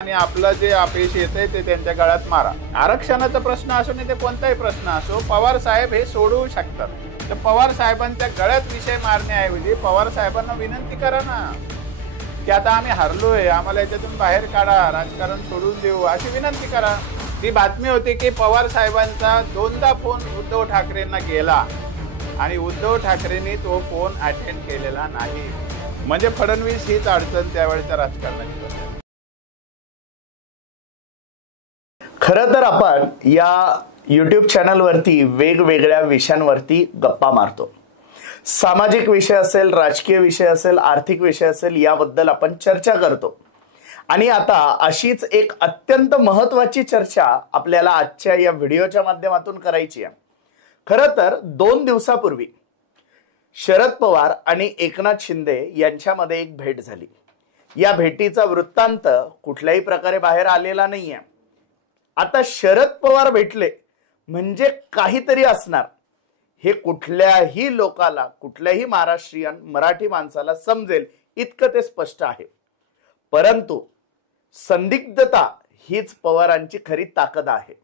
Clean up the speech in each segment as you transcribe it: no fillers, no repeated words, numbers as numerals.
आणि आपलं जे अपयश येतंय ते त्यांच्या गळ्यात मारा। आरक्षणाचा प्रश्न असो नाही ते कोणताही प्रश्न असो, पवार साहेब हे सोडवू शकतात। तर पवार साहेबांच्या गळ्यात विषय मारण्याऐवजी पवार साहेबांना विनंती करा ना की आता आम्ही हरलोय, आम्हाला याच्यातून बाहेर काढा, राजकारण सोडून देऊ अशी विनंती करा। ती बातमी होती की पवार साहेबांचा दोनदा फोन उद्धव ठाकरेंना गेला आणि उद्धव ठाकरेंनी तो फोन अटेंड केलेला नाही। म्हणजे फडणवीस हीच अडचण त्यावेळेच्या राजकारणाची होती। खरं तर आपण या YouTube चॅनलवरती वेगवेगळ्या विषयांवरती गप्पा मारतो। सामाजिक विषय असेल, राजकीय विषय असेल, आर्थिक विषय असेल, याबद्दल आपण चर्चा करतो। आणि आता अशीच एक अत्यंत महत्त्वाची चर्चा आपल्याला आजच्या या व्हिडिओच्या माध्यमातून करायची आहे। खरं तर 2 दिवसापूर्वी शरद पवार आणि एकनाथ शिंदे यांच्यामध्ये एक भेट झाली। या भेटीचा वृत्तांत कुठल्याही प्रकारे बाहेर आलेला नाहीये। आता शरद पवार भेटले म्हणजे काहीतरी असणार हे कुठल्याही लोकाला, कुठल्याही महाराष्ट्रीयन मराठी माणसाला समजेल इतकं ते स्पष्ट आहे। परंतु संदिग्धता हीच पवारांची खरी ताकद आहे।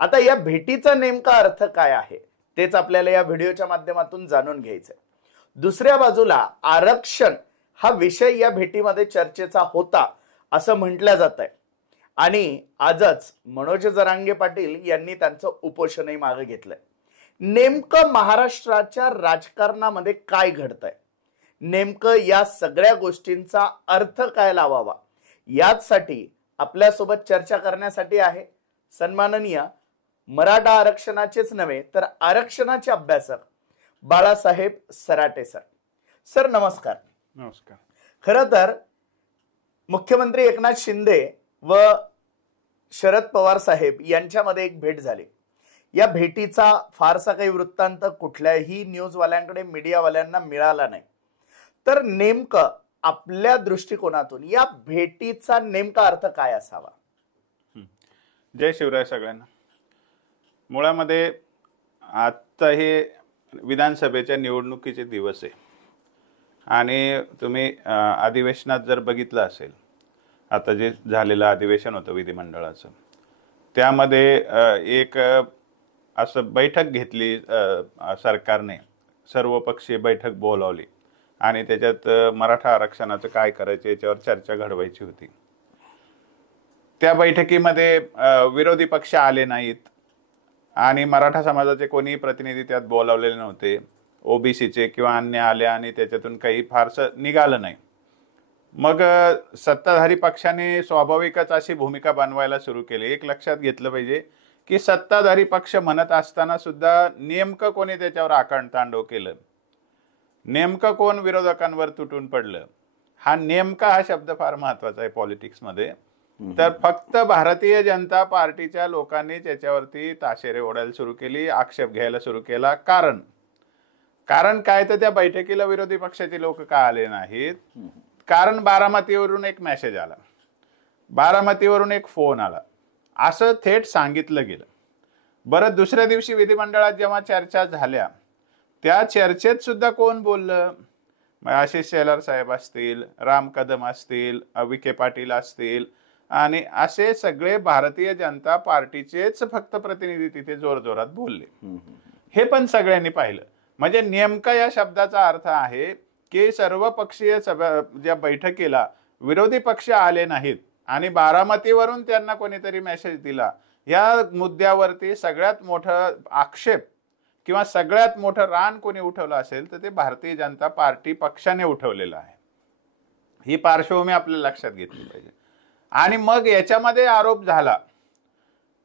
आता या भेटीचा नेमका अर्थ काय आहे तेच आपल्याला या व्हिडिओच्या माध्यमातून जाणून घ्यायचंय। दुसऱ्या बाजूला आरक्षण हा विषय या भेटीमध्ये चर्चेचा होता असं म्हटलं जात आहे आणि आजच मनोज जरांगे पाटील यांनी त्यांचं उपोषणही मागे घेतलंय। नेमकं महाराष्ट्राच्या राजकारणामध्ये काय घडतंय, नेमकं या सगळ्या गोष्टींचा अर्थ काय लावावा, यासाठी आपल्यासोबत चर्चा करण्यासाठी आहे सन्माननीय मराठा आरक्षणाचेच नव्हे तर आरक्षणाचे अभ्यासक बाळासाहेब सराटे सर। सर नमस्कार। नमस्कार। खरं तर मुख्यमंत्री एकनाथ शिंदे व शरद पवार साहेब यांच्यामध्ये एक भेट झाली। या भेटीचा फारसा काही वृत्तांत कुठल्याही न्यूजवाल्यांकडे, मीडियावाल्यांना मिळाला नाही। तर नेमकं आपल्या दृष्टिकोनातून या भेटीचा नेमका अर्थ काय असावा? जय शिवराय सगळ्यांना। मुळामध्ये आता हे विधानसभेच्या निवडणुकीचे दिवस आहे आणि तुम्ही अधिवेशनात जर बघितलं असेल, आता जे झालेलं अधिवेशन होतं विधिमंडळाचं, त्यामध्ये एक असं बैठक घेतली सरकारने, सर्वपक्षीय बैठक बोलावली आणि त्याच्यात मराठा आरक्षणाचं काय करायचं याच्यावर चर्चा घडवायची होती। त्या बैठकीमध्ये विरोधी पक्ष आले नाहीत आणि मराठा समाजाचे कोणी प्रतिनिधी त्यात बोलावलेले नव्हते। ओबीसीचे किंवा अन्य आले आणि त्याच्यातून काही फारसं निघालं नाही। मग सत्ताधारी पक्षाने स्वाभाविकच अशी भूमिका बनवायला सुरू केली। एक लक्षात घेतलं पाहिजे की सत्ताधारी पक्ष म्हणत असताना सुद्धा नेमकं कोणी त्याच्यावर आकांडतांडव केलं, नेमकं कोण विरोधकांवर तुटून पडलं, हा नेमका हा शब्द फार महत्वाचा आहे पॉलिटिक्समध्ये। तर फक्त भारतीय जनता पार्टीच्या लोकांनी त्याच्यावरती ताशेरे ओढायला सुरू केली, आक्षेप घ्यायला सुरू केला। कारण काय तर त्या बैठकीला विरोधी पक्षाचे लोक का आले नाहीत? कारण बारामतीवरून एक मेसेज आला, बारामतीवरून एक फोन आला, असं थेट सांगितलं गेलं। बरं, दुसऱ्या दिवशी विधिमंडळात जेव्हा चर्चा झाल्या, त्या चर्चेत सुद्धा कोण बोललं? आशिष शेलार साहेब असतील, राम कदम असतील, विखे पाटील असतील आणि असे सगळे भारतीय जनता पार्टीचेच फक्त प्रतिनिधी तिथे जोरजोरात बोलले। हे पण सगळ्यांनी पाहिलं। म्हणजे नेमका या शब्दाचा अर्थ आहे की सर्वपक्षीय ज्या बैठकीला विरोधी पक्ष आले नाहीत आणि बारामतीवरून त्यांना कोणीतरी मेसेज दिला, या मुद्द्यावरती सगळ्यात मोठा आक्षेप किंवा सगळ्यात मोठं रान कोणी उठवलं असेल तर ते भारतीय जनता पार्टी पक्षाने उठवलेलं आहे। ही पार्श्वभूमी आपल्याला लक्षात घेतली पाहिजे। आणि मग याच्यामध्ये आरोप झाला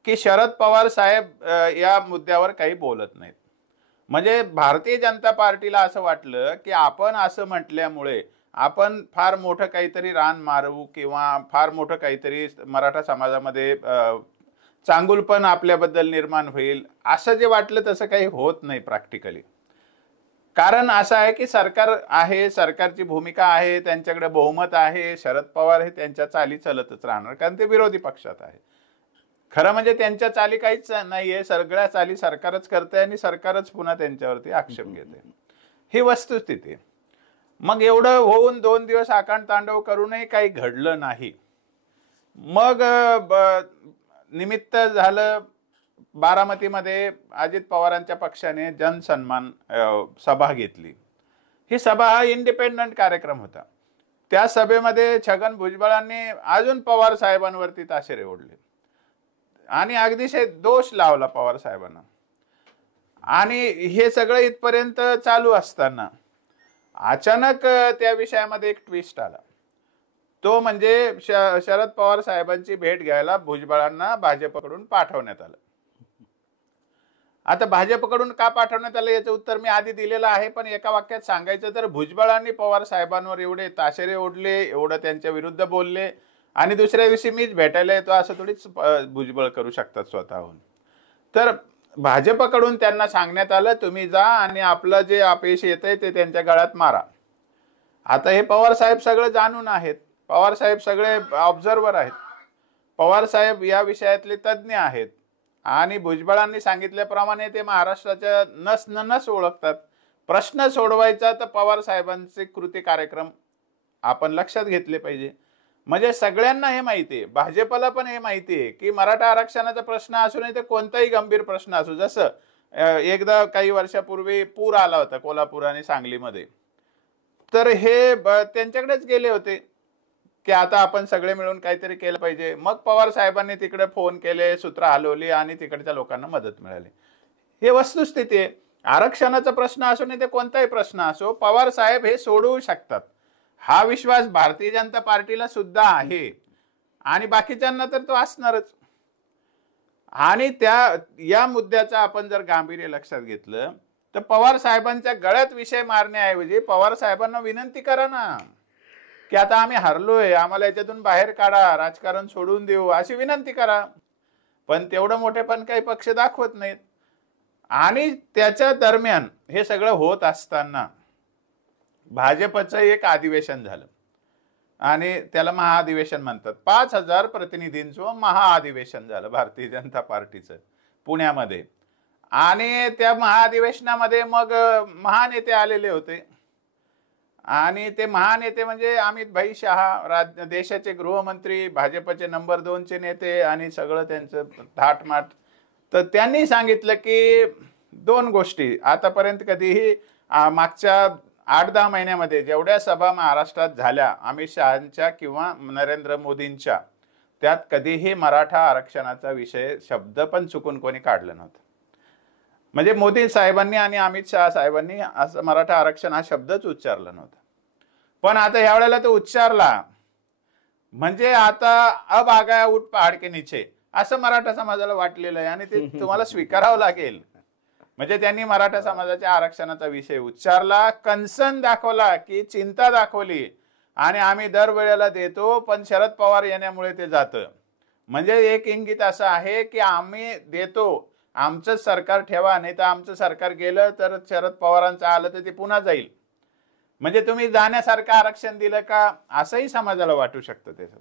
की शरद पवार साहेब या मुद्द्यावर काही बोलत नाहीत। म्हणजे भारतीय जनता पार्टीला असं वाटलं की आपण असं म्हटल्यामुळे आपण फार मोठं काहीतरी रान मारू किंवा फार मोठं काहीतरी मराठा समाजामध्ये चांगुलपण आपल्याबद्दल निर्माण होईल, असं जे वाटलं तसं काही होत नाही प्रॅक्टिकली। कारण असं आहे की सरकार आहे, सरकारची भूमिका आहे, त्यांच्याकडे बहुमत आहे, शरद पवार हे त्यांच्या चाली चालतच राहणार कारण ते विरोधी पक्षात आहे। खरं म्हणजे त्यांच्या चाली काहीच नाहीये, सगळ्या चाली सरकारच करते आणि सरकारच पुन्हा त्यांच्यावरती आक्षेप घेते, ही वस्तुस्थिती। मग एवढं होऊन 2 दिवस आकांड तांडव करूनही काही घडलं नाही। मग निमित्त झालं, बारामतीमध्ये अजित पवारांच्या पक्षाने जनसन्मान सभा घेतली. ही सभा हा इंडिपेंडंट कार्यक्रम होता. त्या सभेमध्ये छगन भुजबळांनी अजून पवार साहेबांवरती ताशेरे ओढले आणि अगदीशय दोष लावला पवार साहेबांना. आणि हे सगळं इथपर्यंत चालू असताना अचानक त्या विषयामध्ये एक ट्विस्ट आला. तो म्हणजे शरद पवार साहेबांची भेट घ्यायला भुजबळांना भाजपकडून पाठवण्यात आलं. आता भाजपकडून का पाठवण्यात आलं याचं उत्तर मी आधी दिलेलं आहे, पण एका वाक्यात सांगायचं तर भुजबळांनी पवार साहेबांवर एवढे ताशेरे ओढले, एवढं त्यांच्या विरुद्ध बोलले आणि दुसऱ्या दिवशी मीच भेटायला येतो असं थोडीच भुजबळ करू शकतात स्वतःहून. तर भाजपकडून त्यांना सांगण्यात आलं तुम्ही जा आणि आपलं जे अपयश येतंय ते त्यांच्या गळ्यात मारा. आता हे पवार साहेब सगळं जाणून आहेत, पवार साहेब सगळे ऑब्झर्वर आहेत, पवार साहेब या विषयातले तज्ज्ञ आहेत आणि भुजबळांनी सांगितल्याप्रमाणे ते महाराष्ट्राच्या नस नस ओळखतात. प्रश्न सोडवायचा तर पवार साहेबांचे कृती कार्यक्रम आपण लक्षात घेतले पाहिजे. म्हणजे सगळ्यांना हे माहिती आहे, भाजपला पण हे माहिती आहे की मराठा आरक्षणाचा प्रश्न असू नये तर कोणताही गंभीर प्रश्न असू. जसं एकदा काही वर्षापूर्वी पूर आला होता कोल्हापूर आणि सांगलीमध्ये, तर हे त्यांच्याकडेच गेले होते की आता आपण सगळे मिळून काहीतरी केलं पाहिजे. मग पवार साहेबांनी तिकडे फोन केले, सूत्र हलवली आणि तिकडच्या लोकांना मदत मिळाली. हे वस्तुस्थिती आहे. आरक्षणाचा प्रश्न असो नाही ते कोणताही प्रश्न असो, पवार साहेब हे सोडवू शकतात. हा विश्वास भारतीय जनता पार्टीला सुद्धा आहे आणि बाकीच्यांना तर तो असणारच. आणि या मुद्द्याचं आपण जर गांभीर्य लक्षात घेतलं तर पवार साहेबांच्या गळ्यात विषय मारण्याऐवजी पवार साहेबांना विनंती करा ना की आता आम्ही हरलोय, आम्हाला याच्यातून बाहेर काढा, राजकारण सोडून देऊ, अशी विनंती करा. पण तेवढं मोठेपण काही पक्ष दाखवत नाहीत. आणि त्याच्या दरम्यान हे सगळं होत असताना भाजपचं एक अधिवेशन झालं आणि त्याला महाअधिवेशन म्हणतात. 5,000 प्रतिनिधींचं महाअधिवेशन झालं भारतीय जनता पार्टीचं पुण्यामध्ये. आणि त्या महाअधिवेशनामध्ये मग महानेते आलेले होते आणि ते महानेते म्हणजे अमित भाई शहा, देशाचे गृहमंत्री, भाजपचे नंबर 2 नेते आणि सगळं त्यांचं थाटमाट. तर त्यांनी सांगितलं की 2 गोष्टी आतापर्यंत कधीही मागच्या 8-10 महिन्यामध्ये जेवढ्या सभा महाराष्ट्रात झाल्या अमित शहांच्या किंवा नरेंद्र मोदींच्या, त्यात कधीही मराठा आरक्षणाचा विषय शब्द पण चुकून कोणी काढलं नव्हतं. म्हणजे मोदी साहेबांनी आणि अमित शहा साहेबांनी असं मराठा आरक्षण हा शब्दच उच्चारला नव्हता. पण आता यावेळेला तो उच्चारला म्हणजे आता अब आ गया ऊट पहाड के नीचे असं मराठा समाजाला वाटलेलं आहे आणि ते तुम्हाला स्वीकारावं लागेल. म्हणजे त्यांनी मराठा समाजाच्या आरक्षणाचा विषय उच्चारला, कन्सर्न दाखवला की चिंता दाखवली आणि आम्ही दरवेळेला देतो पण शरद पवार येण्यामुळे ते जातं. म्हणजे एक इंगित असं आहे की आम्ही देतो, आमचं सरकार ठेवा, नाही तर आमचं सरकार गेलं तर शरद पवारांचं आलं तर ते पुन्हा जाईल. म्हणजे तुम्ही जाण्यासारखं आरक्षण दिलं का असंही समाजाला वाटू शकतं. त्याचं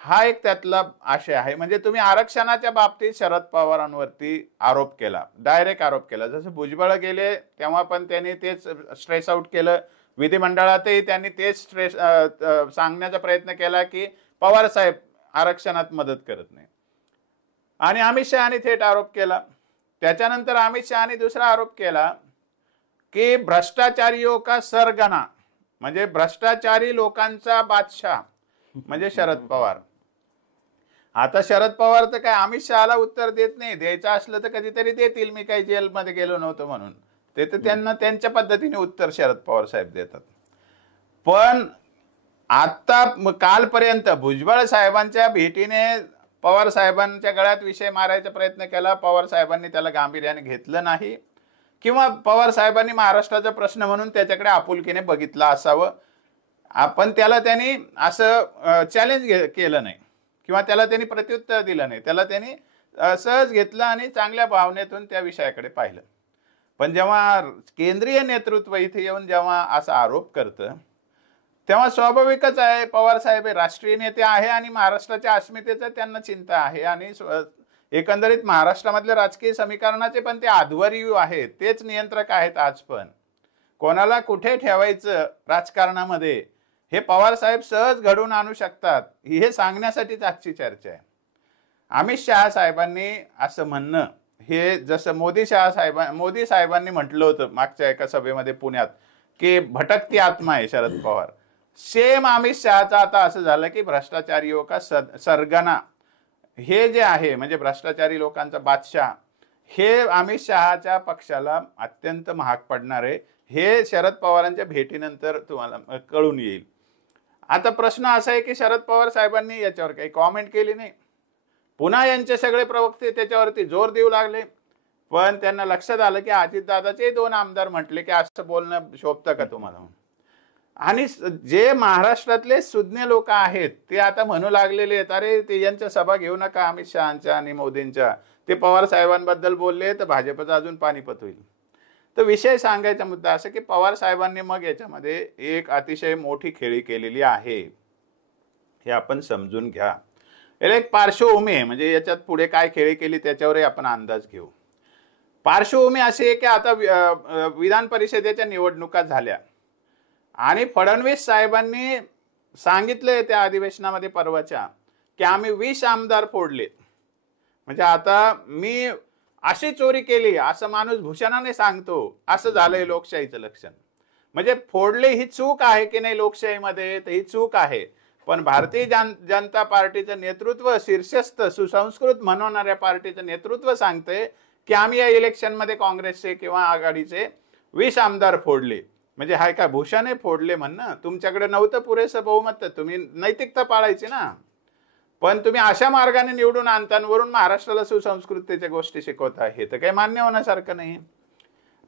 हा एक त्यातला आशय आहे. म्हणजे तुम्ही आरक्षणाच्या बाबतीत शरद पवारांवरती आरोप केला, डायरेक्ट आरोप केला. जसं भुजबळ गेले तेव्हा पण त्यांनी तेच स्ट्रेस आउट केलं, विधिमंडळातही त्यांनी तेच स्ट्रेस सांगण्याचा प्रयत्न केला की पवार साहेब आरक्षणात मदत करत नाही. आणि अमित शहानी थेट आरोप केला. त्याच्यानंतर अमित शहानी दुसरा आरोप केला की भ्रष्टाचारियों का सरगना, म्हणजे भ्रष्टाचारी लोकांचा बादशाह म्हणजे शरद पवार. आता शरद पवार तर काय अमित शहाला उत्तर देत नाही, द्यायचं असलं तर कधीतरी देतील, मी काही जेलमध्ये गेलो नव्हतो म्हणून. ते तर त्यांना त्यांच्या पद्धतीने उत्तर शरद पवार साहेब देतात. पण आता कालपर्यंत भुजबळ साहेबांच्या भेटीने पवार साहेबांच्या गळ्यात विषय मारायचा प्रयत्न केला, पवार साहेबांनी त्याला गांभीर्याने घेतलं नाही किंवा पवार साहेबांनी महाराष्ट्राचा प्रश्न म्हणून त्याच्याकडे आपुलकीने बघितला असावं. आपण त्याला त्यांनी असं चॅलेंज केलं नाही किंवा त्याला त्यांनी प्रत्युत्तर दिलं नाही, त्याला त्यांनी सहज घेतलं आणि चांगल्या भावनेतून त्या विषयाकडे पाहिलं. पण जेव्हा केंद्रीय नेतृत्व इथे येऊन जेव्हा असा आरोप करतं तेव्हा स्वाभाविकच आहे, पवार साहेब हे राष्ट्रीय नेते आहे आणि महाराष्ट्राच्या अस्मितेचं त्यांना चिंता आहे आणि एकंदरीत महाराष्ट्रामधल्या राजकीय समीकरणाचे पण ते आध्वर्यू आहेत, तेच नियंत्रक आहेत. आज पण कोणाला कुठे ठेवायचं राजकारणामध्ये हे पवार साहेब सहज घडवून आणू शकतात, हे सांगण्यासाठीच आजची चर्चा आहे. अमित शहा साहेबांनी असं म्हणणं, हे जसं मोदी साहेबांनी म्हटलं होतं मागच्या एका सभेमध्ये पुण्यात, की भटकती आत्मा आहे शरद पवार. सेम अमित शहाचं आता असं झालं की भ्रष्टाचारियों का सरगना, हे जे आहे म्हणजे भ्रष्टाचारी लोकांचा बादशाह, हे अमित शहाच्या पक्षाला अत्यंत महाग पडणार आहे. हे शरद पवारांच्या भेटीनंतर तुम्हाला कळून येईल. आता प्रश्न असा आहे की शरद पवार साहेबांनी याच्यावर काही कॉमेंट केली नाही. पुन्हा यांचे सगळे प्रवक्ते त्याच्यावरती जोर देऊ लागले, पण त्यांना लक्षात आलं की अजितदादाचे 2 आमदार म्हटले की असं बोलणं शोभतं का तुम्हाला. आणि जे महाराष्ट्रातले सुज्ञ लोक आहेत ते आता म्हणू लागलेले आहेत, अरे ते यांच्या सभा घेऊ नका अमित शहाच्या आणि मोदींच्या, ते पवार साहेबांबद्दल बोलले तर भाजपचं अजून पानिपत होईल. तर विषय सांगायचा मुद्दा असं की पवार साहेबांनी मग याच्यामध्ये एक अतिशय मोठी खेळी केलेली आहे, हे आपण समजून घ्या. याला एक पार्श्वभूमी आहे, म्हणजे याच्यात पुढे काय खेळी केली त्याच्यावरही आपण अंदाज घेऊ. पार्श्वभूमी अशी आहे की आता विधान परिषदेच्या निवडणुका झाल्या आणि फडणवीस साहेबांनी सांगितलंय त्या अधिवेशनामध्ये परवाच्या की आम्ही 20 आमदार फोडले. म्हणजे आता मी अशी चोरी केली असं माणूस भूषणाने सांगतो, असं झालंय लोकशाहीचं लक्षण. म्हणजे फोडले ही चूक आहे की नाही लोकशाहीमध्ये, तर ही चूक आहे. पण भारतीय जनता पार्टीचं नेतृत्व, शीर्षस्थ सुसंस्कृत म्हणवणाऱ्या पार्टीचं नेतृत्व सांगते की आम्ही या इलेक्शनमध्ये काँग्रेसचे किंवा आघाडीचे 20 आमदार फोडले. म्हणजे हाय का भूषणे फोडले म्हणणं, तुमच्याकडे नव्हतं पुरेसं बहुमत, तर तुम्ही नैतिकता पाळायची ना. पण तुम्ही अशा मार्गाने निवडून आणता वरून महाराष्ट्राला सुसंस्कृतीच्या गोष्टी शिकवता, हे तर काही मान्य होण्यासारखं नाही.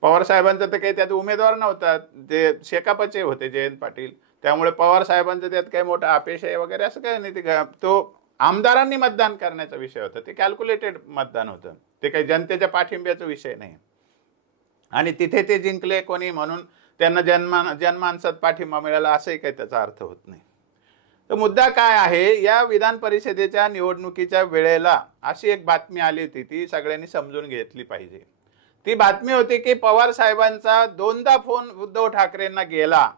पवार साहेबांचा तर काही त्यात उमेदवार नव्हता, ते शेकापचे होते जयंत पाटील, त्यामुळे पवार साहेबांचं त्यात काही मोठा अपयश आहे वगैरे असं काही नाही. तो आमदारांनी मतदान करण्याचा विषय होता, ते कॅल्क्युलेटेड मतदान होतं, ते काही जनतेच्या पाठिंब्याचा विषय नाही. आणि तिथे ते जिंकले कोणी म्हणून त्यांना जनमानसात पाठिंबा मिळाला असंही काही त्याचा अर्थ होत नाही. तर मुद्दा काय आहे, या विधान परिषदेच्या निवडणुकीच्या वेळेला अशी एक बातमी आली होती, ती सगळ्यांनी समजून घेतली पाहिजे. ती बातमी होती की पवार साहेबांचा 2दा फोन उद्धव ठाकरेंना गेला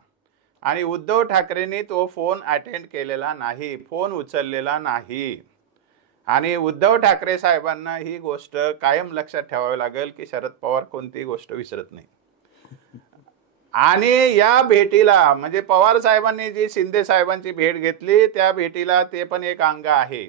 आणि उद्धव ठाकरेंनी तो फोन अटेंड केलेला नाही, फोन उचललेला नाही. आणि उद्धव ठाकरे साहेबांना ही गोष्ट कायम लक्षात ठेवावी लागेल की शरद पवार कोणतीही गोष्ट विसरत नाही. आणि या भेटीला म्हणजे पवार साहेबांनी जी शिंदे साहेबांची भेट घेतली, त्या भेटीला ते पण एक अंग आहे.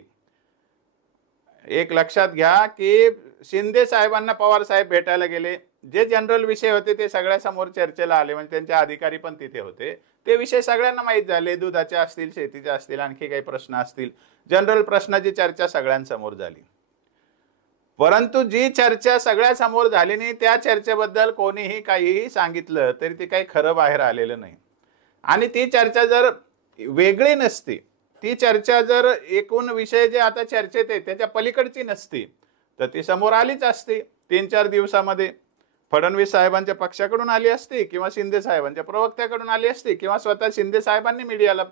एक लक्षात घ्या की शिंदे साहेबांना पवार साहेब भेटायला गेले, जे जनरल विषय होते ते सगळ्यासमोर चर्चेला आले, म्हणजे त्यांचे अधिकारी पण तिथे होते, ते विषय सगळ्यांना माहीत झाले. दुधाचे असतील, शेतीचे असतील, आणखी काही प्रश्न असतील, जनरल प्रश्नाची चर्चा सगळ्यांसमोर झाली. परंतु जी चर्चा सगळ्यासमोर झाली नाही, त्या चर्चेबद्दल कोणीही काहीही सांगितलं तरी ते काही खरं बाहेर आलेलं नाही. आणि ती चर्चा जर वेगळी नसती, ती चर्चा जर एकूण विषय जे आता चर्चेत आहे त्याच्या पलीकडची नसती, तर ती समोर आलीच असती. 3-4 दिवसामध्ये फडणवीस साहेबांच्या पक्षाकडून आली असती, किंवा शिंदे साहेबांच्या प्रवक्त्याकडून आली असती, किंवा स्वतः शिंदे साहेबांनी मीडियाला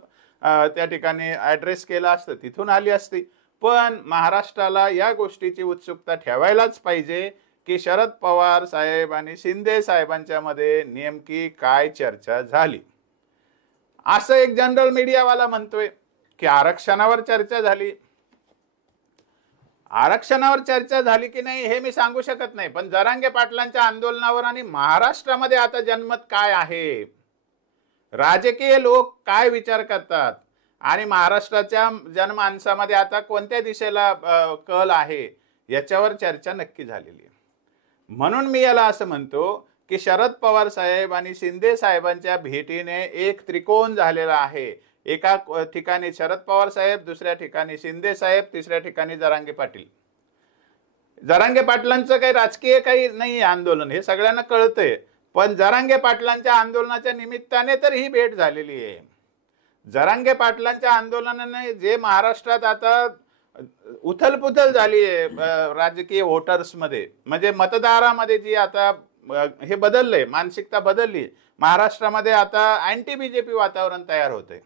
त्या ठिकाणी ॲड्रेस केला असतं, तिथून आली असती. पण महाराष्ट्राला या गोष्टीची उत्सुकता ठेवायलाच पाहिजे की शरद पवार साहेब आणि शिंदे साहेबांच्या मध्ये नेमकी काय चर्चा झाली. असं एक जनरल मीडियावाला म्हणतोय की आरक्षणावर चर्चा झाली. आरक्षणावर चर्चा झाली की नाही हे मी सांगू शकत नाही, पण जरांगे पाटलांच्या आंदोलनावर आणि महाराष्ट्रामध्ये आता जनमत काय आहे, राजकीय लोक काय विचार करतात आणि महाराष्ट्राच्या जनमानसामध्ये आता कोणत्या दिशेला कल आहे, याच्यावर चर्चा नक्की झालेली आहे. म्हणून मी याला असं म्हणतो की शरद पवार साहेब आणि शिंदे साहेबांच्या भेटीने एक त्रिकोण झालेला आहे. एका ठिकाणी शरद पवार साहेब, दुसऱ्या ठिकाणी शिंदे साहेब, तिसऱ्या ठिकाणी जरांगे पाटील. जरांगे पाटलांचं काही राजकीय काही नाही आंदोलन, हे सगळ्यांना कळतंय, पण जरांगे पाटलांच्या आंदोलनाच्या निमित्ताने तर ही भेट झालेली आहे. जरांगे पाटलांच्या आंदोलनाने जे महाराष्ट्रात आता उथलपुथल झाली आहे राजकीय वोटर्समध्ये, म्हणजे मतदारामध्ये जी आता हे बदललंय, मानसिकता बदलली, महाराष्ट्रामध्ये आता अँटी बीजेपी वातावरण तयार होतंय.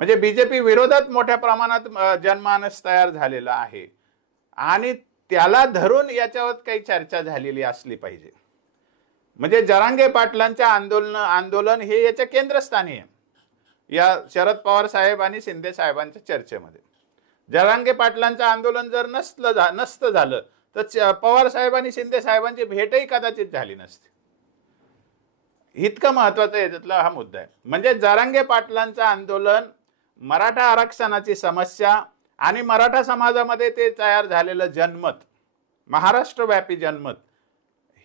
म्हणजे बीजेपी विरोधात मोठ्या प्रमाणात जनमानस तयार झालेला आहे आणि त्याला धरून याच्यावर काही चर्चा झालेली असली पाहिजे. म्हणजे जरांगे पाटलांच्या आंदोलन हे याच्या केंद्रस्थानी आहे. या शरद पवार साहेब आणि शिंदे साहेबांच्या चर्चेमध्ये. जरांगे पाटलांचं आंदोलन जर नसतं झालं तर पवार साहेब आणि शिंदे साहेबांची भेटही कदाचित झाली नसती. इतकं महत्वाचं याच्यातला हा मुद्दा आहे. म्हणजे जरांगे पाटलांचं आंदोलन, मराठा आरक्षणाची समस्या आणि मराठा समाजामध्ये ते तयार झालेलं जनमत, महाराष्ट्रव्यापी जनमत,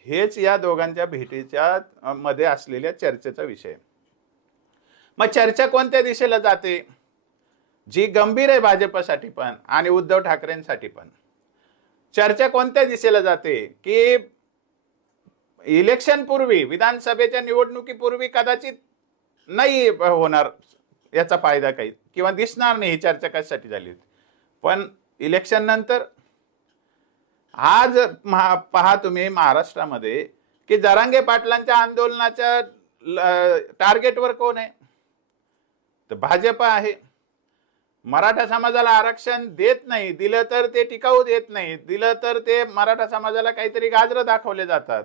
हेच या दोघांच्या भेटीच्या मध्ये असलेल्या चर्चेचा विषय. मग चर्चा कोणत्या दिशेला जाते? जी गंभीर आहे भाजपसाठी पण आणि उद्धव ठाकरेंसाठी पण. चर्चा कोणत्या दिशेला जाते की इलेक्शन पूर्वी, विधानसभेच्या निवडणुकीपूर्वी कदाचित नाही होणार याचा फायदा काही, किंवा दिसणार नाही ही चर्चा कशासाठी झाली होती, पण इलेक्शन नंतर आज पहा तुम्ही महाराष्ट्रामध्ये की जरांगे पाटलांच्या आंदोलनाच्या टार्गेटवर कोण आहे? तर भाजप आहे. मराठा समाजाला आरक्षण देत नाही, दिलं तर ते टिकाऊ देत नाही, दिलं तर ते मराठा समाजाला काहीतरी गाजरं दाखवले जातात.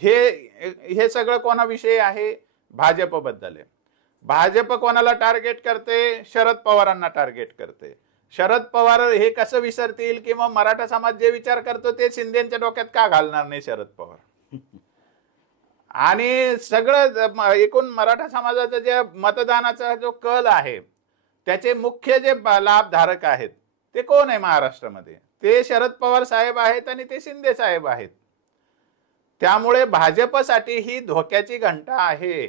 हे सगळं कोणाविषयी आहे? भाजपबद्दल आहे. भाजप कोणाला टार्गेट करते? शरद पवारांना टार्गेट करते. शरद पवार हे कसं विसरतील की मग मराठा समाज जे विचार करतो ते शिंदेच्या डोक्यात का घालणार नाही शरद पवार? आणि सगळं एकूण मराठा समाजाचा जे मतदानाचा जो कल आहे त्याचे मुख्य जे लाभधारक आहेत ते कोण आहे महाराष्ट्रामध्ये? ते शरद पवार साहेब आहेत आणि ते शिंदे साहेब आहेत. त्यामुळे भाजपसाठी ही धोक्याची घंटा आहे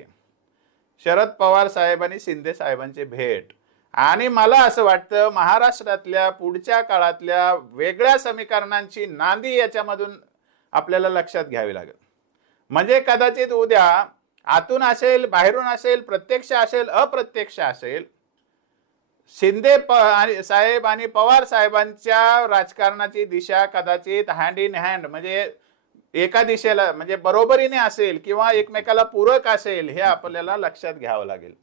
शरद पवार साहेब आणि शिंदे साहेबांची भेट. आणि मला असं वाटतं महाराष्ट्रातल्या पुढच्या काळातल्या वेगळ्या समीकरणांची नांदी याच्यामधून आपल्याला लक्षात घ्यावी लागेल. म्हणजे कदाचित उद्या आतून असेल, बाहेरून असेल, प्रत्यक्ष असेल, अप्रत्यक्ष असेल, शिंदे साहेब आणि पवार साहेबांच्या राजकारणाची दिशा कदाचित हँड इन हँड, म्हणजे एका दिशेला, म्हणजे बरोबरीने असेल किंवा एकमेकाला पूरक असेल, हे आपल्याला लक्षात घ्यावं लागेल.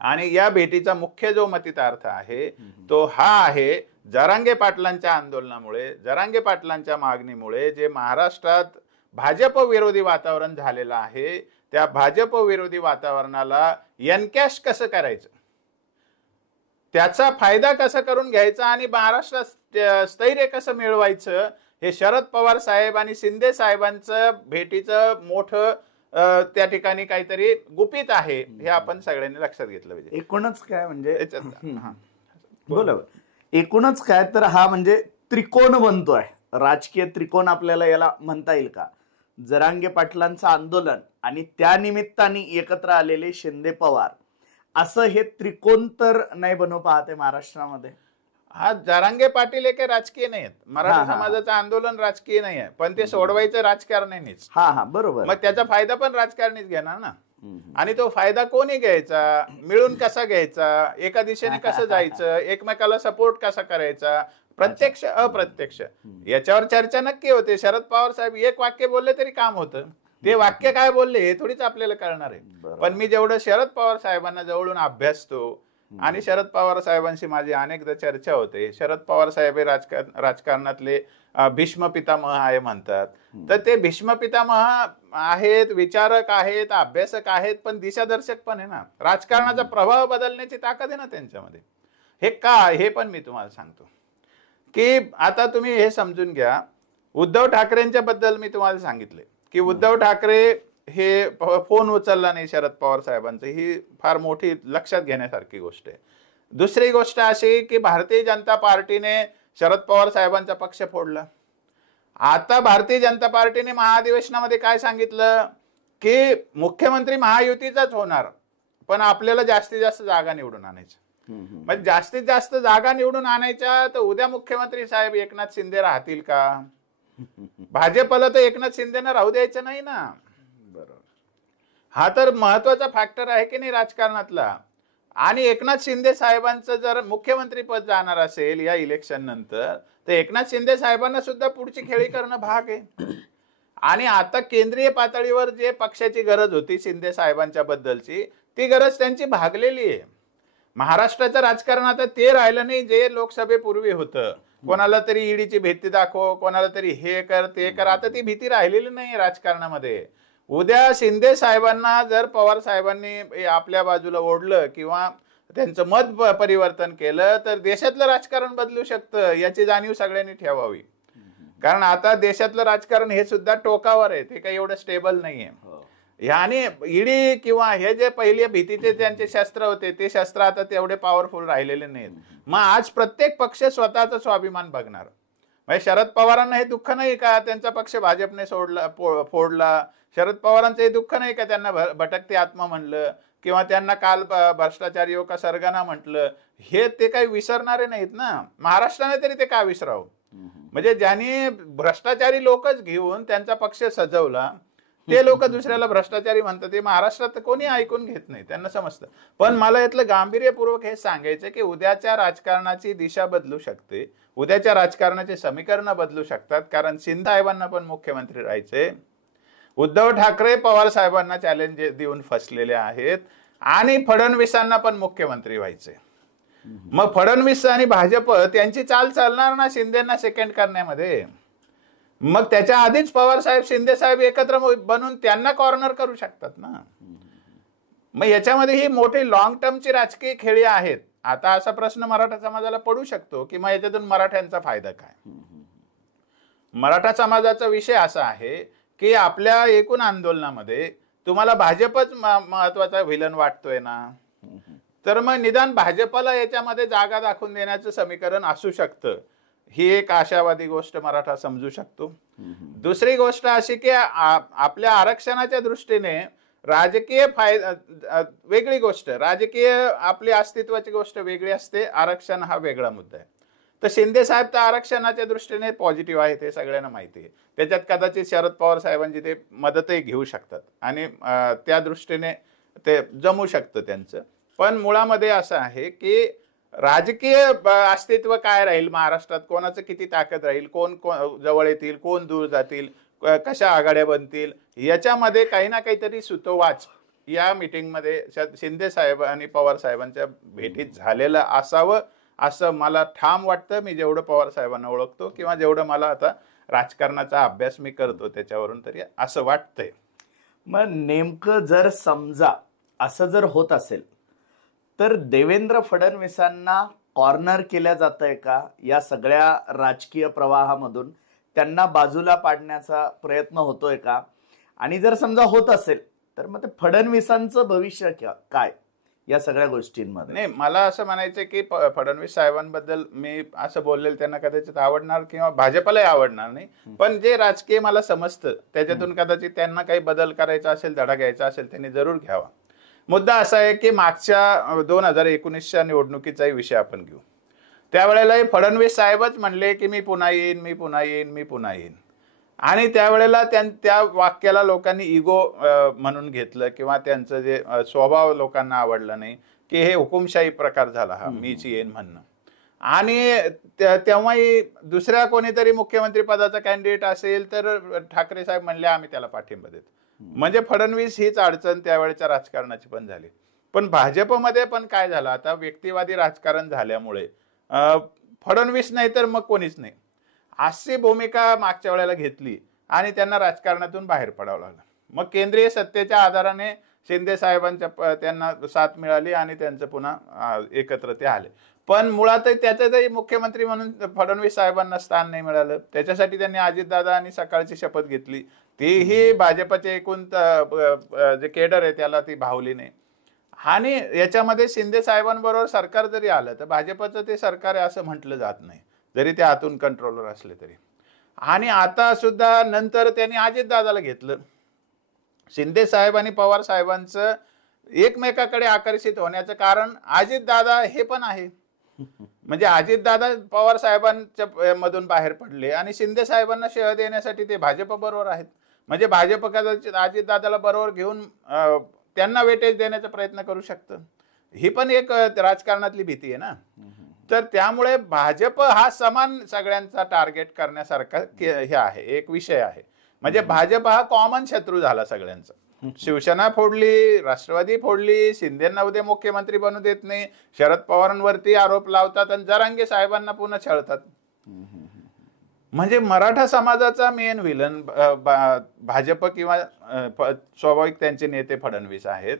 आणि या भेटीचा मुख्य जो मतितार्थ आहे तो हा आहे, जरांगे पाटलांच्या आंदोलनामुळे, जरांगे पाटलांच्या मागणीमुळे जे महाराष्ट्रात भाजप विरोधी वातावरण झालेलं आहे, त्या भाजप विरोधी वातावरणाला एनकॅश कसं करायचं, त्याचा फायदा कसा करून घ्यायचा आणि महाराष्ट्रात स्थैर्य कसं मिळवायचं, हे शरद पवार साहेब आणि शिंदे साहेबांचं भेटीचं मोठं त्या ठिकाणी काहीतरी गुपित आहे, हे आपण सगळ्यांनी लक्षात घेतलं पाहिजे. एकूणच काय म्हणजे बोला, एकूणच काय तर हा म्हणजे त्रिकोण बनतोय, राजकीय त्रिकोण आपल्याला याला म्हणता येईल का? जरांगे पाटलांचं आंदोलन आणि त्या निमित्ताने एकत्र आलेले शिंदे पवार, असं हे त्रिकोण तर नाही बनवू पाहते महाराष्ट्रामध्ये. हा, जरांगे पाटील एक राजकीय नाही आहेत, मराठा समाजाचं आंदोलन राजकीय नाही आहे, पण ते सोडवायचं राजकारण्यानेच. हा बरोबर. मग त्याचा फायदा पण राजकारणीच घेणार ना. आणि तो फायदा कोणी घ्यायचा, मिळून कसा घ्यायचा, एका दिशेने कसं जायचं, एकमेकाला सपोर्ट कसा करायचा, प्रत्यक्ष अप्रत्यक्ष, याच्यावर चर्चा नक्की होते. शरद पवार साहेब एक वाक्य बोलले तरी काम होतं, ते वाक्य काय बोलले हे थोडीच आपल्याला कळणार आहे. पण मी जेवढं शरद पवार साहेबांना जवळून अभ्यासतो आणि शरद पवार साहेबांशी माझी अनेकदा चर्चा होते. शरद पवार साहेब हे राजकारणातले भीष्म पितामह आहे म्हणतात, तर ते भीष्म पितामह आहेत, विचारक आहेत, अभ्यासक आहेत, पण दिशादर्शक पण आहे ना. राजकारणाचा प्रभाव बदलण्याची ताकद आहे ना त्यांच्यामध्ये. हे का, हे पण मी तुम्हाला सांगतो की आता तुम्ही हे समजून घ्या. उद्धव ठाकरेंच्या बद्दल मी तुम्हाला सांगितले की उद्धव ठाकरे हे फोन उचलला नाही शरद पवार साहेबांचं, ही फार मोठी लक्षात घेण्यासारखी गोष्ट आहे. दुसरी गोष्ट अशी की भारतीय जनता पार्टीने शरद पवार साहेबांचा पक्ष फोडला. आता भारतीय जनता पार्टीने महाधिवेशनामध्ये काय सांगितलं की मुख्यमंत्री महायुतीचाच होणार, पण आपल्याला जास्तीत जास्त जागा निवडून आणायच्या. म्हणजे जास्तीत जास्त जागा निवडून आणायच्या, तर उद्या मुख्यमंत्री साहेब एकनाथ शिंदे राहतील का? भाजपला तर एकनाथ शिंदेना राहू द्यायचं नाही ना. बरोबर. हा तर महत्वाचा फॅक्टर आहे की नाही राजकारणातला. आणि एकनाथ शिंदे साहेबांचं जर मुख्यमंत्री पद जाणार असेल या इलेक्शन नंतर, तर एकनाथ शिंदे साहेबांना सुद्धा पुढची खेळी करणं भाग आहे. आणि आता केंद्रीय पातळीवर जे पक्षाची गरज होती शिंदे साहेबांच्या बद्दलची, ती गरज त्यांची भागलेली आहे. महाराष्ट्राचं राजकारण आता ते राहिलं नाही जे लोकसभेपूर्वी होतं. कोणाला तरी ईडीची भीती दाखव, कोणाला तरी हे कर ते कर, आता ती भीती राहिलेली नाही राजकारणामध्ये. उद्या शिंदे साहेबांना जर पवार साहेबांनी आपल्या बाजूला ओढलं किंवा त्यांचं मत परिवर्तन केलं तर देशातलं राजकारण बदलू शकतं, याची जाणीव सगळ्यांनी ठेवावी. कारण आता देशातलं राजकारण हे सुद्धा टोकावर आहे, ते काही एवढं स्टेबल नाहीये. आणि ईडी किंवा हे जे पहिले भीतीचे त्यांचे शस्त्र होते ते शस्त्र आता तेवढे पॉवरफुल राहिलेले नाहीत. मग आज प्रत्येक पक्ष स्वतःचा स्वाभिमान बघणार. म्हणजे शरद पवारांना हे दुःख नाही का त्यांचा पक्ष भाजपने फोडला? शरद पवारांचं हे दुःख नाही का त्यांना भटकते आत्मा म्हणलं किंवा त्यांना काल भ्रष्टाचारी हो का सरगना म्हटलं? हे ते काही विसरणारे नाहीत ना. महाराष्ट्राने तरी ते का विसरावं? म्हणजे ज्यांनी भ्रष्टाचारी लोकच घेऊन त्यांचा पक्ष सजवला ते लोक दुसऱ्याला भ्रष्टाचारी म्हणतात. ते महाराष्ट्रात कोणी ऐकून घेत नाही, त्यांना समजतं. पण मला यातलं गांभीर्यपूर्वक हे सांगायचं की उद्याच्या राजकारणाची दिशा बदलू शकते, उद्याच्या राजकारणाचे समीकरण बदलू शकतात. कारण शिंदे साहेबांना पण मुख्यमंत्री राहायचे, उद्धव ठाकरे पवार साहेबांना चॅलेंज देऊन फसलेले आहेत आणि फडणवीसांना पण मुख्यमंत्री व्हायचे. मग फडणवीस आणि भाजप त्यांची चाल चालणार ना शिंदेना सेकंड करण्यामध्ये. मग त्याच्या आधीच पवार साहेब शिंदे साहेब एकत्र बनून त्यांना कॉर्नर करू शकतात ना. मग याच्यामध्ये ही मोठी लॉंग टर्मची राजकीय खेळी आहेत. आता असा प्रश्न मराठा समाजाला पडू शकतो की मग याच्यातून मराठ्यांचा फायदा काय? मराठा समाजाचा विषय असा आहे की आपल्या एकूण आंदोलनामध्ये तुम्हाला भाजपच महत्वाचा व्हिलन वाटतोय ना, तर मग निदान भाजपला याच्यामध्ये जागा दाखवून देण्याचं समीकरण असू शकतं. ही एक आशावादी गोष्ट मराठा समजू शकतो. दुसरी गोष्ट अशी की आपल्या आरक्षणाच्या दृष्टीने राजकीय फायदा वेगळी गोष्ट, राजकीय आपली अस्तित्वाची गोष्ट वेगळी असते, आरक्षण हा वेगळा मुद्दा आहे. तर शिंदे साहेब तर आरक्षणाच्या दृष्टीने पॉझिटिव्ह आहे, ते सगळ्यांना माहिती आहे. त्याच्यात कदाचित शरद पवार साहेबांची ते मदतही घेऊ शकतात आणि त्या दृष्टीने ते जमू शकतं त्यांचं. पण मुळामध्ये असं आहे की राजकीय अस्तित्व काय राहील महाराष्ट्रात, कोणाचं किती ताकद राहील, कोण जवळ येतील, कोण दूर जातील, कशा आघाड्या बनतील, याच्यामध्ये काही ना काहीतरी सुतोवाच या मीटिंगमध्ये शिंदे साहेब आणि पवार साहेबांच्या भेटीत झालेलं असावं असं मला ठाम वाटतं. मी जेवढं पवार साहेबांना ओळखतो किंवा जेवढं मला आता राजकारणाचा अभ्यास मी करतो त्याच्यावरून तरी असं वाटतंय. मग नेमकं जर समजा असं जर होत असेल तर देवेंद्र फडणवीसांना कॉर्नर केल्या जात आहे का या सगळ्या राजकीय प्रवाहामधून? त्यांना बाजूला पाडण्याचा प्रयत्न होतोय का? आणि जर समजा होत असेल तर मग ते फडणवीसांचं भविष्य काय या सगळ्या गोष्टींमध्ये? नाही, मला असं म्हणायचं की फडणवीस साहेबांबद्दल मी असं बोललेलं त्यांना कदाचित आवडणार किंवा भाजपलाही आवडणार नाही. पण जे राजकीय मला समजतं त्याच्यातून कदाचित त्यांना काही बदल करायचा असेल, धडा घ्यायचा असेल, त्यांनी जरूर घ्यावा. मुद्दा असा आहे की मागच्या 2019च्या निवडणुकीचाही विषय आपण घेऊ. त्यावेळेलाही फडणवीस साहेबच म्हणले की मी पुन्हा येईन, मी पुन्हा येईन, मी पुन्हा येईन. आणि त्यावेळेला त्या वाक्याला लोकांनी इगो म्हणून घेतलं किंवा त्यांचं जे स्वभाव लोकांना आवडला नाही की हे हुकुमशाही प्रकार झाला हा मीच येईन म्हणणं. आणि तेव्हाही दुसऱ्या कोणीतरी मुख्यमंत्री पदाचा कॅन्डिडेट असेल तर ठाकरे साहेब म्हणले आम्ही त्याला पाठिंबा देतो. म्हणजे फडणवीस हीच अडचण त्यावेळेच्या राजकारणाची पण झाली. पण भाजपमध्ये पण काय झालं, आता व्यक्तिवादी राजकारण झाल्यामुळे फडणवीस नाही तर मग कोणीच नाही अशी भूमिका मागच्या वेळेला घेतली आणि त्यांना राजकारणातून बाहेर पडावं लागलं. मग केंद्रीय सत्तेच्या आधाराने शिंदे साहेबांच्या त्यांना साथ मिळाली आणि त्यांचं पुन्हा एकत्र ते आले. पण मुळातही त्याच्यातही मुख्यमंत्री म्हणून फडणवीस साहेबांना स्थान नाही मिळालं. त्याच्यासाठी त्यांनी अजितदादा आणि सकाळची शपथ घेतली, तीही भाजपचे एकूण जे केडर आहे त्याला ती भावली नाही. आणि याच्यामध्ये शिंदे साहेबांबरोबर सरकार जरी आलं तर भाजपचं ते सरकार आहे असं म्हटलं जात नाही, जरी ते आतून कंट्रोलर असले तरी. आणि आता सुद्धा नंतर त्यांनी अजितदादाला घेतलं. शिंदे साहेब आणि पवार साहेबांचं एकमेकाकडे आकर्षित होण्याचं कारण अजितदादा हे पण आहे. म्हणजे अजितदादा पवार साहेबांच्या मधून बाहेर पडले आणि शिंदे साहेबांना शेळ देण्यासाठी ते भाजप बरोबर आहेत. म्हणजे भाजप कदाचित अजितदादाला बरोबर घेऊन त्यांना वेटेज देण्याचा प्रयत्न करू शकतं. ही पण एक राजकारणातली भीती आहे ना. तर त्यामुळे भाजप हा समान सगळ्यांचा टार्गेट करण्यासारखा हे आहे, एक विषय आहे. म्हणजे भाजप हा कॉमन शत्रू झाला सगळ्यांचा. शिवसेना फोडली, राष्ट्रवादी फोडली, शिंदेंना उद्या मुख्यमंत्री बनू देत नाही, शरद पवारांवरती आरोप लावतात आणि जरांगे साहेबांना पुन्हा छळतात. म्हणजे मराठा समाजाचा मेन विलन भाजप किंवा स्वाभाविक त्यांचे नेते फडणवीस आहेत.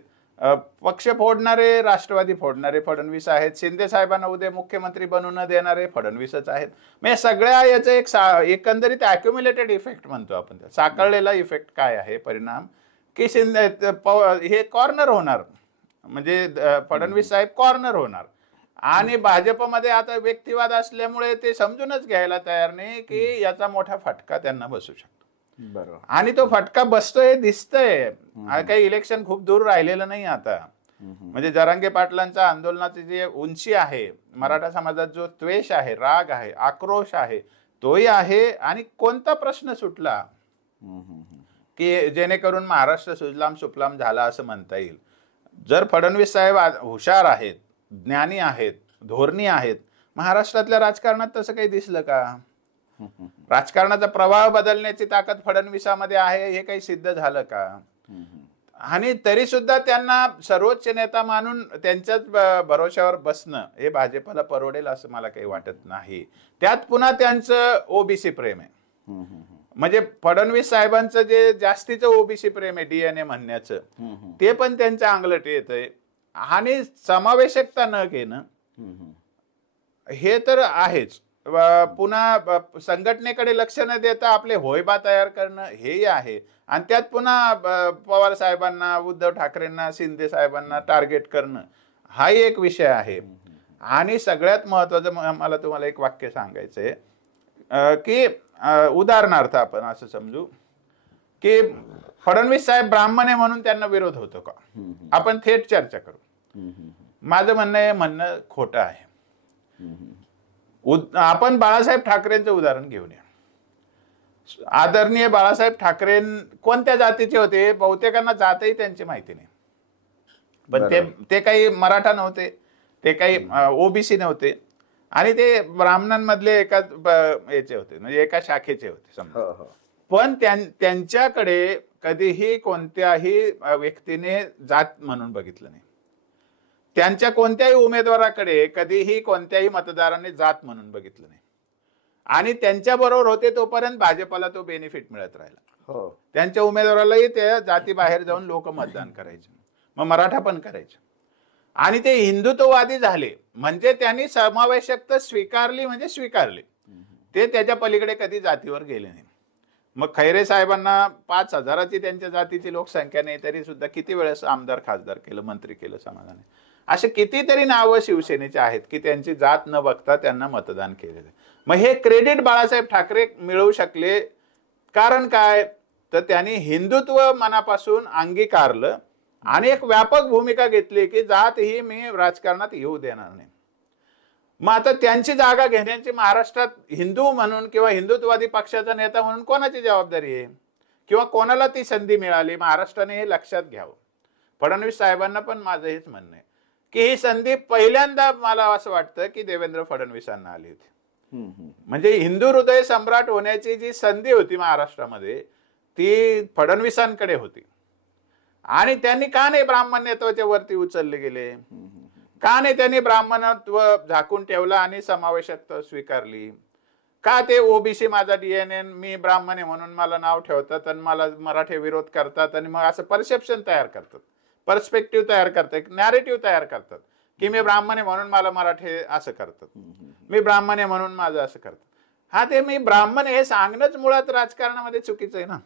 पक्ष फोडणारे, राष्ट्रवादी फोडणारे फडणवीस आहेत. शिंदे साहेबांना उद्या मुख्यमंत्री बनवून न देणारे फडणवीसच आहेत. म्हणजे सगळ्या याचं एक एकंदरीत अक्युम्युलेटेड इफेक्ट म्हणतो आपण, साकळलेला इफेक्ट काय आहे परिणाम, की शिंदे हे कॉर्नर होणार, म्हणजे फडणवीस साहेब कॉर्नर होणार. आणि भाजपमध्ये आता व्यक्तिवाद असल्यामुळे ते समजूनच घ्यायला तयार नाही की याचा मोठा फटका त्यांना बसू शकतो. बरोबर. आणि तो फटका बसतोय, दिसतंय. काही इलेक्शन खूप दूर राहिलेलं नाही आता. म्हणजे जरांगे पाटलांच्या आंदोलनाची जी उंची आहे, मराठा समाजात जो द्वेष आहे, राग आहे, आक्रोश आहे, तोही आहे. आणि कोणता प्रश्न सुटला की जेणेकरून महाराष्ट्र सुजलाम सुफलाम झाला असं म्हणता येईल. जर फडणवीस साहेब हुशार आहेत, ज्ञानी आहेत, धोरणी आहेत, महाराष्ट्रातल्या राजकारणात तसं काही दिसलं का? राजकारणाचा प्रवाह बदलण्याची ताकद फडणवीसामध्ये आहे हे काही सिद्ध झालं का? आणि तरी सुद्धा त्यांना सर्वोच्च नेता मानून त्यांच्याच भरोश्यावर बसणं हे भाजपला परवडेल असं मला काही वाटत नाही. त्यात पुन्हा त्यांचं ओबीसी प्रेम आहे. म्हणजे फडणवीस साहेबांचं जे जास्तीचं ओबीसी प्रेम आहे, डीएनए म्हणण्याचं, ते पण त्यांच्या अंगलट येतंय. आणि समावेशकता न घेणं हे तर आहेच. पुन्हा संघटनेकडे लक्ष न देता आपले होयबा तयार करणं हेही आहे. आणि त्यात पुन्हा पवार साहेबांना, उद्धव ठाकरेंना, शिंदे साहेबांना टार्गेट करणं हाही एक विषय आहे. आणि सगळ्यात महत्वाचं मला तुम्हाला एक वाक्य सांगायचंय की उदाहरणार्थ आपण असं समजू की फडणवीस साहेब ब्राह्मण आहे म्हणून त्यांना विरोध होतो का? आपण थेट चर्चा करू. माझं म्हणणं खोटं आहे. आपण बाळासाहेब ठाकरेंचं उदाहरण घेऊन या. आदरणीय बाळासाहेब ठाकरे कोणत्या जातीचे होते? बहुतेकांना जातही त्यांची माहिती नाही. पण ते काही मराठा नव्हते, ते काही ओबीसी नव्हते, आणि ते ब्राह्मणांमधले एका याचे होते, म्हणजे एका शाखेचे होते समजा. पण त्यांच्याकडे कधीही कोणत्याही व्यक्तीने जात म्हणून बघितलं नाही. त्यांच्या कोणत्याही उमेदवाराकडे कधीही कोणत्याही मतदाराने जात म्हणून बघितलं नाही. आणि त्यांच्या बरोबर होते तोपर्यंत भाजपला तो बेनिफिट मिळत राहिला. त्यांच्या उमेदवारालाही त्या जाती बाहेर जाऊन लोक मतदान करायचे, मग मराठा पण करायचे. आणि ते हिंदुत्ववादी झाले म्हणजे त्यांनी समावेशकता स्वीकारली, म्हणजे स्वीकारली. ते त्याच्या पलीकडे कधी जातीवर गेले नाही. मग खैरे साहेबांना 5,000ची त्यांच्या जातीची लोकसंख्या नाही, तरी सुद्धा किती वेळेस आमदार, खासदार केलं, मंत्री केलं समाजाने. असे कितीतरी नावं शिवसेनेचे आहेत की त्यांची जात न बघता त्यांना मतदान केलेलं. मग हे क्रेडिट बाळासाहेब ठाकरे मिळवू शकले कारण काय? तर त्यांनी हिंदुत्व मनापासून अंगीकारलं आणि एक व्यापक भूमिका घेतली की जात ही मी राजकारणात येऊ देणार नाही. मग आता त्यांची जागा घेण्याची महाराष्ट्रात हिंदू म्हणून किंवा हिंदुत्ववादी पक्षाचा नेता म्हणून कोणाची जबाबदारी आहे, किंवा कोणाला ती संधी मिळाली? महाराष्ट्राने हे लक्षात घ्यावं. फडणवीस साहेबांना पण माझं हेच म्हणणं आहे की ही संधी पहिल्यांदा मला असं वाटतं की देवेंद्र फडणवीसांना आली होती. म्हणजे हिंदू हृदय सम्राट होण्याची जी संधी होती महाराष्ट्रामध्ये ती फडणवीसांकडे होती. आणि त्यांनी का नाही ब्राह्मण्यत्वाच्या वरती उचलले गेले? का नाही त्यांनी ब्राह्मणत्व झाकून ठेवलं आणि समावेशकता स्वीकारली? का ते ओबीसी माझा डीएनए, मी ब्राह्मण आहे म्हणून मला नाव ठेवतात आणि मला मराठी विरोध करतात आणि मग असं परसेप्शन तयार करतात, पर्स्पेक्टिव्ह तयार करतात, नॅरेटिव्ह तयार करतात की मी ब्राह्मण आहे म्हणून मला मराठी असं करतात, मी ब्राह्मण आहे म्हणून माझं असं करतात. हा, ते मी ब्राह्मण हे सांगणंच मुळात राजकारणामध्ये चुकीचं आहे ना.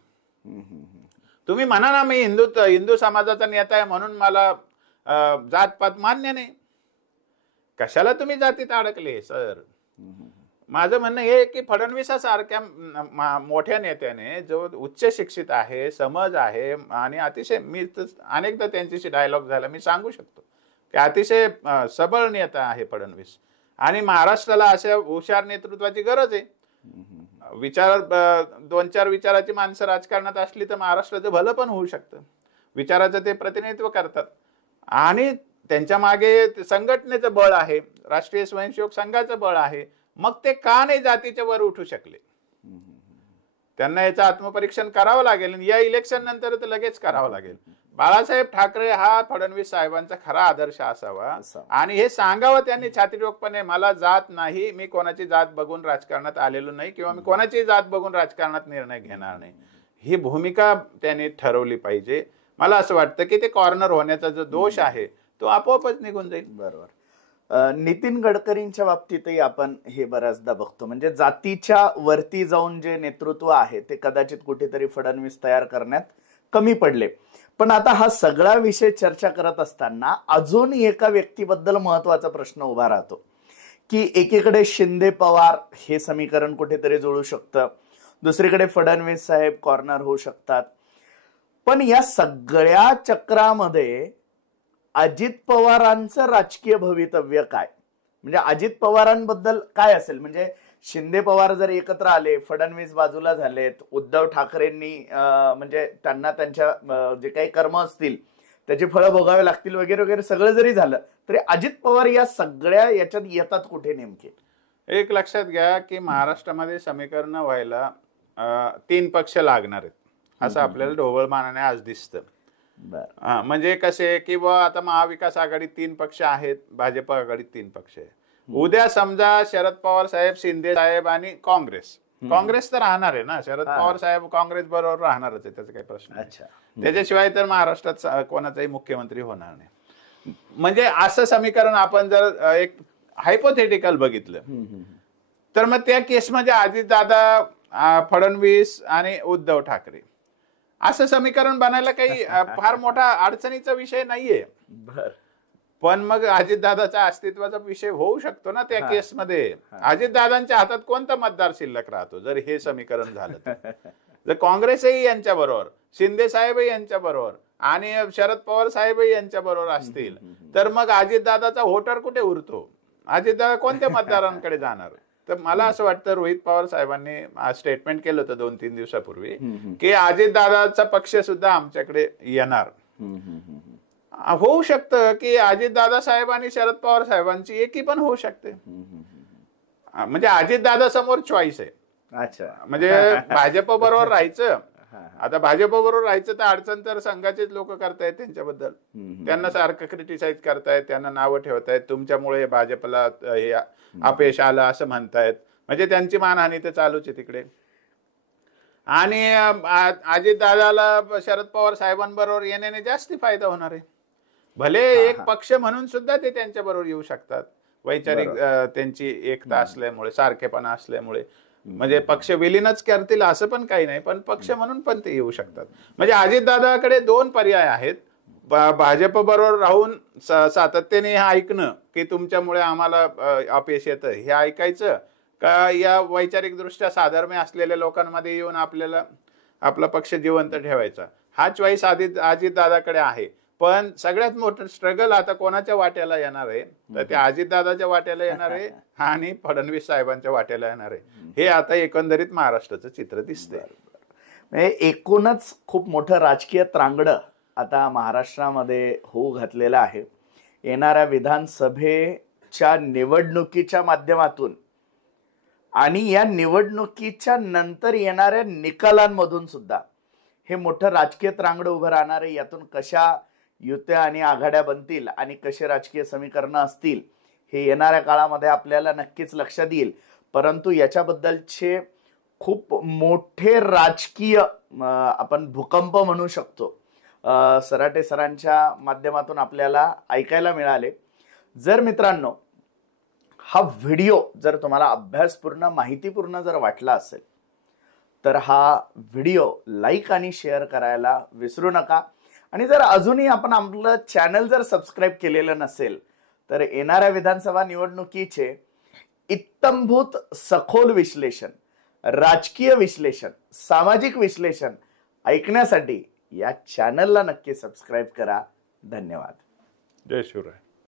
तुम्ही म्हणा ना मी हिंदू समाजाचा नेता आहे म्हणून मला जातपात मान्य नाही. कशाला तुम्ही जातीत अडकले सर? माझं म्हणणं हे की फडणवीसासारख्या मोठ्या नेत्याने जो उच्च शिक्षित आहे, समज आहे आणि अतिशय, मी अनेकदा त्यांच्याशी डायलॉग झाला, मी सांगू शकतो की अतिशय सबळ नेता आहे फडणवीस. आणि महाराष्ट्राला अशा हुशार नेतृत्वाची गरज आहे. विचार 2-4 विचाराची माणसं राजकारणात असली तर महाराष्ट्राचं भलं पण होऊ शकतं. विचाराचं ते प्रतिनिधित्व करतात आणि त्यांच्या मागे संघटनेचं बळ आहे, राष्ट्रीय स्वयंसेवक संघाचं बळ आहे. मग ते का नाही जातीच्या वर उठू शकले? त्यांना याचं आत्मपरीक्षण करावं लागेल. या इलेक्शन नंतर तर लगेच करावं लागेल. बाळासाहेब ठाकरे हा फडणवीस साहेबांचा खरा आदर्श असावा आणि हे सांगावं त्यांनी छातीरोगपणे, मला जात नाही, मी कोणाची जात बघून राजकारणात आलेलो नाही किंवा मी कोणाची जात बघून राजकारणात निर्णय घेणार नाही, ही भूमिका त्यांनी ठरवली पाहिजे. मला असं वाटतं की ते कॉर्नर होण्याचा जो दोष आहे तो आपोआपच निघून जाईल. बरोबर. नितीन गडकरींच्या बाबतीतही आपण हे बऱ्याचदा बघतो, म्हणजे जातीच्या वरती जाऊन जे नेतृत्व आहे ते कदाचित कुठेतरी फडणवीस तयार करण्यात कमी पडले. पण आता हा सगळा विषय चर्चा करत असताना अजून एका व्यक्तीबद्दल महत्वाचा प्रश्न उभा राहतो की एकीकडे शिंदे पवार हे समीकरण कुठेतरी जुळू शकतं, दुसरीकडे फडणवीस साहेब कॉर्नर होऊ शकतात. पण या सगळ्या चक्रामध्ये अजित पवारांचं राजकीय भवितव्य काय, म्हणजे अजित पवारांबद्दल काय असेल? म्हणजे शिंदे पवार जर एकत्र आले, फडणवीस बाजूला झालेत, उद्धव ठाकरेंनी म्हणजे त्यांना त्यांच्या जे काही कर्म असतील त्याची फळं भोगावे लागतील वगैरे वगैरे सगळं जरी झालं तरी अजित पवार या सगळ्या याच्यात येतात कुठे नेमके? एक लक्षात घ्या की महाराष्ट्रामध्ये समीकरण व्हायला 3 पक्ष लागणार आहेत असं आपल्याला ढोबळमानाने आज दिसतं. म्हणजे कसे की आता महाविकास आघाडीत 3 पक्ष आहेत, भाजप आघाडीत 3 पक्ष आहे. उद्या समजा शरद पवार साहेब, शिंदे साहेब आणि काँग्रेस तर राहणार आहे ना, शरद पवार साहेब काँग्रेस बरोबर राहणारच आहे, त्याचा काही प्रश्न. त्याच्याशिवाय तर महाराष्ट्रात कोणाचाही मुख्यमंत्री होणार नाही. म्हणजे असं समीकरण आपण जर एक हायपोथेटिकल बघितलं तर मग त्या केसमध्ये अजितदादा, फडणवीस आणि उद्धव ठाकरे असं समीकरण बनायला काही फार मोठा अडचणीचा विषय नाहीये. पण मग अजितदादाचा अस्तित्वाचा विषय होऊ शकतो ना त्या केसमध्ये. अजितदादांच्या हातात कोणता मतदार शिल्लक राहतो जर हे समीकरण झालं तर? जर काँग्रेसही यांच्या बरोबर, शिंदे साहेबही यांच्या बरोबर आणि शरद पवार साहेबही यांच्या बरोबर असतील तर मग अजितदादाचा व्होटर कुठे उरतो? अजितदादा कोणत्या मतदारांकडे जाणार? तर मला असं वाटतं रोहित पवार साहेबांनी स्टेटमेंट केलं होतं 2-3 दिवसापूर्वी की अजितदादाचा पक्ष सुद्धा आमच्याकडे येणार. होऊ शकतं की अजितदादा साहेब आणि शरद पवार साहेबांची एकी पण होऊ शकते. म्हणजे अजितदादा समोर चॉईस आहे. अच्छा, म्हणजे भाजप बरोबर राहायचं. आता भाजप बरोबर राहायचं तर अडचण तर संघाचेच लोक करतायत त्यांच्याबद्दल, त्यांना सारखं क्रिटिसाइज करतायत, त्यांना नावं ठेवतायत, तुमच्यामुळे भाजपला हे अपयश आलं असं म्हणतायत. म्हणजे त्यांची मानहानी तर चालूच आहे तिकडे. आणि अजितदादाला शरद पवार साहेबांबरोबर येण्याने जास्ती फायदा होणार आहे. भले एक पक्ष म्हणून सुद्धा ते त्यांच्या बरोबर येऊ शकतात, वैचारिक त्यांची एकता असल्यामुळे, सारखेपणा असल्यामुळे. म्हणजे पक्ष विलीनच करतील असं पण काही नाही, पण पक्ष म्हणून पण ते येऊ शकतात. म्हणजे अजितदादाकडे 2 पर्याय आहेत. भाजप बरोबर राहून सातत्याने हे ऐकणं की तुमच्यामुळे आम्हाला अपयश येतं, हे ऐकायचं, का या वैचारिक दृष्ट्या साधर्म्य असलेल्या लोकांमध्ये येऊन आपल्याला आपला पक्ष जिवंत ठेवायचा. हा चॉईस अजितदादाकडे आहे. पण सगळ्यात मोठं स्ट्रगल आता कोणाच्या वाट्याला येणार आहे तर ते अजितदादाच्या वाट्याला येणार आहे आणि फडणवीस साहेबांच्या वाट्याला येणार आहे. हे आता एकंदरीत महाराष्ट्राचं चित्र दिसतंय. एकूणच खूप मोठं राजकीय त्रांगडं आता महाराष्ट्रामध्ये होऊ घातलेलं आहे. येणाऱ्या विधानसभेच्या निवडणुकीच्या माध्यमातून आणि या निवडणुकीच्या नंतर येणाऱ्या निकालांमधून सुद्धा हे मोठं राजकीय त्रांगडं उभं राहणार आहे. यातून कशा युत्या आणि आघाड्या बनतील आणि कसे राजकीय समीकरणं असतील हे येणाऱ्या काळामध्ये आपल्याला नक्कीच लक्षात येईल. परंतु याच्याबद्दलचे खूप मोठे राजकीय आपण भूकंप म्हणू शकतो सराटे सरांच्या माध्यमातून आपल्याला ऐकायला मिळाले. जर मित्रांनो हा व्हिडिओ जर तुम्हाला अभ्यासपूर्ण, माहितीपूर्ण जर वाटला असेल तर हा व्हिडिओ लाईक आणि शेअर करायला विसरू नका. आणि जर अजूनही आपण आपलं चॅनल जर सबस्क्राईब केलेलं नसेल तर येणाऱ्या विधानसभा निवडणुकीचे इत्तंभूत सखोल विश्लेषण, राजकीय विश्लेषण, सामाजिक विश्लेषण ऐकण्यासाठी या चॅनलला नक्की सबस्क्राईब करा. धन्यवाद. जय शिवराय.